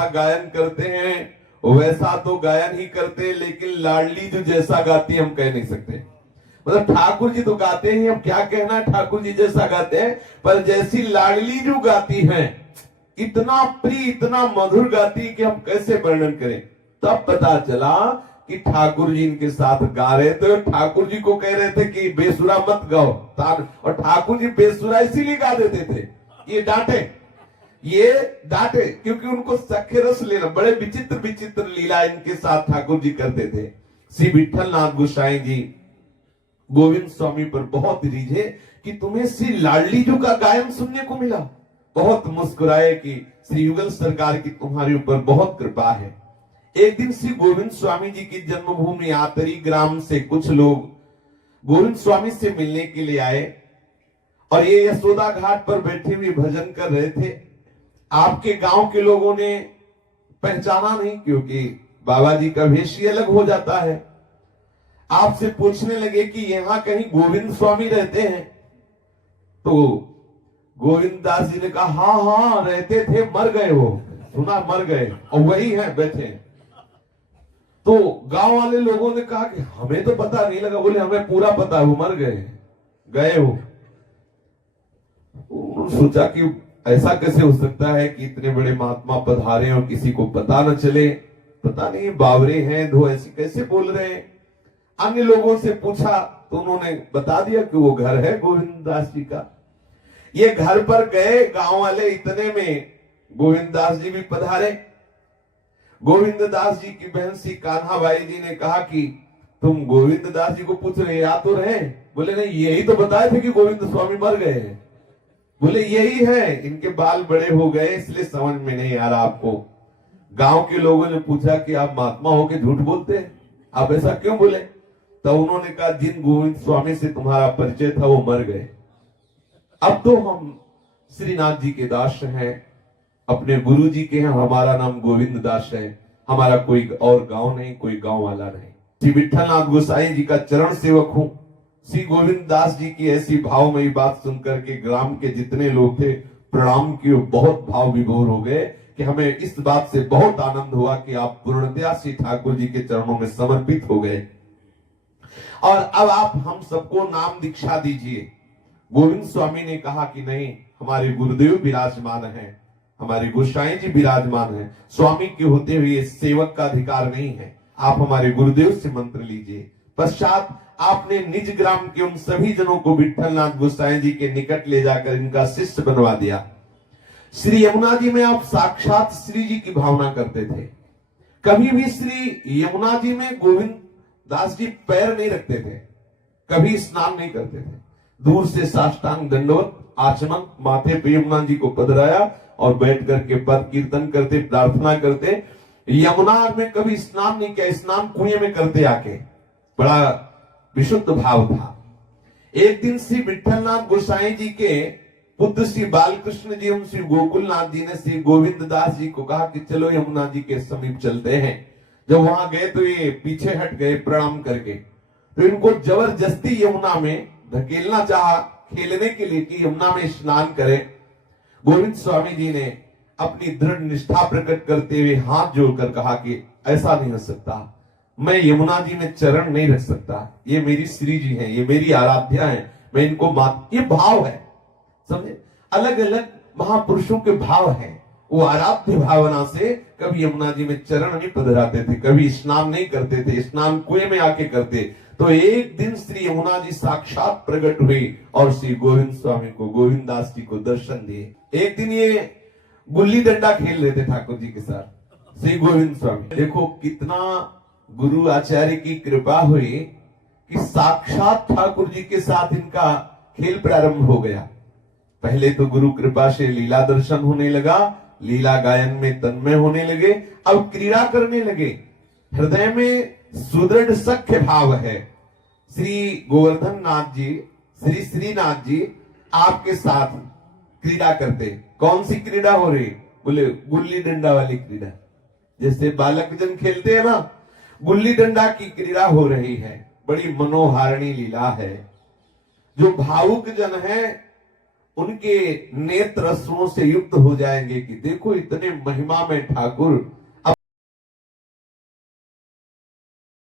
जैसा गायन करते हैं वैसा तो गायन ही करते, लेकिन लाडली जो जैसा गाती है हम कह नहीं सकते। मतलब ठाकुर जी तो गाते हैं, हम क्या कहना है ठाकुर जी जैसा गाते हैं, पर जैसी लाडली जो गाती हैं इतना प्रिय इतना मधुर गाती कि हम कैसे वर्णन करें। तब पता चला कि ठाकुर जी इनके साथ गा रहे थे, ठाकुर जी को कह रहे थे कि बेसुरा मत गाओ, और ठाकुर जी बेसुरा इसीलिए गा देते थे, ये डांटे क्योंकि उनको सख्य रस लेना। बड़े विचित्र विचित्र लीला इनके साथ ठाकुर जी करते थे। श्री विठल नाथ गोसाई जी गोविंद स्वामी पर बहुत रीझे कि तुम्हें श्री लाडली जी का गायन सुनने को मिला। बहुत मुस्कुराए कि श्री युगल सरकार की तुम्हारे ऊपर बहुत कृपा है। एक दिन श्री गोविंद स्वामी जी की जन्मभूमि आतरी ग्राम से कुछ लोग गोविंद स्वामी से मिलने के लिए आए और ये यशोदा घाट पर बैठे हुए भजन कर रहे थे। आपके गांव के लोगों ने पहचाना नहीं, क्योंकि बाबा जी का वेश ही अलग हो जाता है। आपसे पूछने लगे कि यहां कहीं गोविंद स्वामी रहते हैं? तो गोविंद दास जी ने कहा हाँ हाँ रहते थे, मर गए, वो सुना मर गए और वही है बैठे। तो गांव वाले लोगों ने कहा कि हमें तो पता नहीं लगा। बोले हमें पूरा पता है, वो मर गए हो। उन्होंने सोचा कि ऐसा कैसे हो सकता है कि इतने बड़े महात्मा पधारे और किसी को पता न चले, पता नहीं बावरे हैं दो, ऐसे कैसे बोल रहे हैं। अन्य लोगों से पूछा तो उन्होंने बता दिया कि वो घर है गोविंद दास जी का। ये घर पर गए गांव वाले, इतने में गोविंद दास जी भी पधारे। गोविंद दास जी की बहन सी कान्हाबाई जी ने कहा कि तुम गोविंद दास जी को पूछ रहे, या तो रहे? बोले नहीं, यही तो बताए थे कि गोविंद स्वामी मर गए हैं। बोले यही है, इनके बाल बड़े हो गए इसलिए समझ में नहीं आ रहा आपको। गांव के लोगों ने पूछा कि आप महात्मा होके झूठ बोलते हैं, आप ऐसा क्यों बोले? तो उन्होंने कहा जिन गोविंद स्वामी से तुम्हारा परिचय था वो मर गए। अब तो हम श्रीनाथ जी के दास हैं, अपने गुरु जी के हैं, हमारा नाम गोविंद दास है, हमारा कोई और गांव नहीं, कोई गांव वाला नहीं। श्री विठल नाथ गोसाई जी का चरण सेवक हूं। श्री गोविंद दास जी की ऐसी भावमयी बात सुनकर के ग्राम के जितने लोग थे प्रणाम किए, बहुत भाव विभोर हो गए कि हमें इस बात से बहुत आनंद हुआ कि आप पूर्णतया श्री ठाकुर जी के चरणों में समर्पित हो गए और अब आप हम सबको नाम दीक्षा दीजिए। गोविंद स्वामी ने कहा कि नहीं, हमारे गुरुदेव विराजमान हैं, हमारे गोसाई जी विराजमान हैं, स्वामी के होते हुए सेवक का अधिकार नहीं है, आप हमारे गुरुदेव से मंत्र लीजिए। पश्चात आपने निज ग्राम के उन सभी जनों को विठल नाथ गोसाई जी के निकट ले जाकर इनका शिष्य बनवा दिया। श्री यमुना जी में आप साक्षात श्री जी की भावना करते थे। कभी भी श्री यमुना जी में गोविंद दास जी पैर नहीं रखते थे, कभी स्नान नहीं करते थे। दूर से साष्टांग दंडवत आचमन माथे पे यमुना जी को पधराया और बैठ करके पद कीर्तन करते, प्रार्थना करते। यमुना में कभी स्नान नहीं किया, स्नान कुएं में करते आके, बड़ा विशुद्ध भाव था। एक दिन श्री विठल नाथ गोसाई जी के पुत्र श्री बालकृष्ण जी एवं श्री गोकुलनाथ जी ने श्री गोविंद दास जी को कहा कि चलो यमुना जी के समीप चलते हैं। जब वहां गए तो ये पीछे हट गए प्रणाम करके, तो इनको जबरदस्ती यमुना में धकेलना चाहा खेलने के लिए कि यमुना में स्नान करें। गोविंद स्वामी जी ने अपनी दृढ़ निष्ठा प्रकट करते हुए हाथ जोड़कर कहा कि ऐसा नहीं हो सकता, मैं यमुना जी में चरण नहीं रख सकता, ये मेरी श्री जी हैं, ये मेरी आराध्या हैं, मैं इनको मात। ये भाव है, समझे, अलग अलग महापुरुषों के भाव हैं। वो आराध्य भावना से कभी यमुना जी में चरण नहीं पधराते थे, कभी स्नान नहीं करते थे, स्नान कुएं में आके करते। तो एक दिन श्री यमुना जी साक्षात प्रकट हुई और श्री गोविंद स्वामी को, गोविंद दास जी को दर्शन दिए। एक दिन ये गुल्ली डंडा खेल रहे थे ठाकुर जी के साथ श्री गोविंद स्वामी। देखो कितना गुरु आचार्य की कृपा हुई कि साक्षात ठाकुर जी के साथ इनका खेल प्रारंभ हो गया। पहले तो गुरु कृपा से लीला दर्शन होने लगा, लीला गायन में तन्मय होने लगे, अब क्रीड़ा करने लगे। हृदय में सुदृढ़ सख्य भाव है। श्री गोवर्धन नाथ जी, श्री श्रीनाथ जी आपके साथ क्रीड़ा करते। कौन सी क्रीड़ा हो रही? बोले गुल्ली डंडा वाली क्रीड़ा, जैसे बालक जन खेलते हैं ना, गुल्ली डंडा की क्रीड़ा हो रही है। बड़ी मनोहारिणी लीला है। जो भावुक जन है उनके नेत्र अश्रुओं से युक्त हो जाएंगे कि देखो इतने महिमा में ठाकुर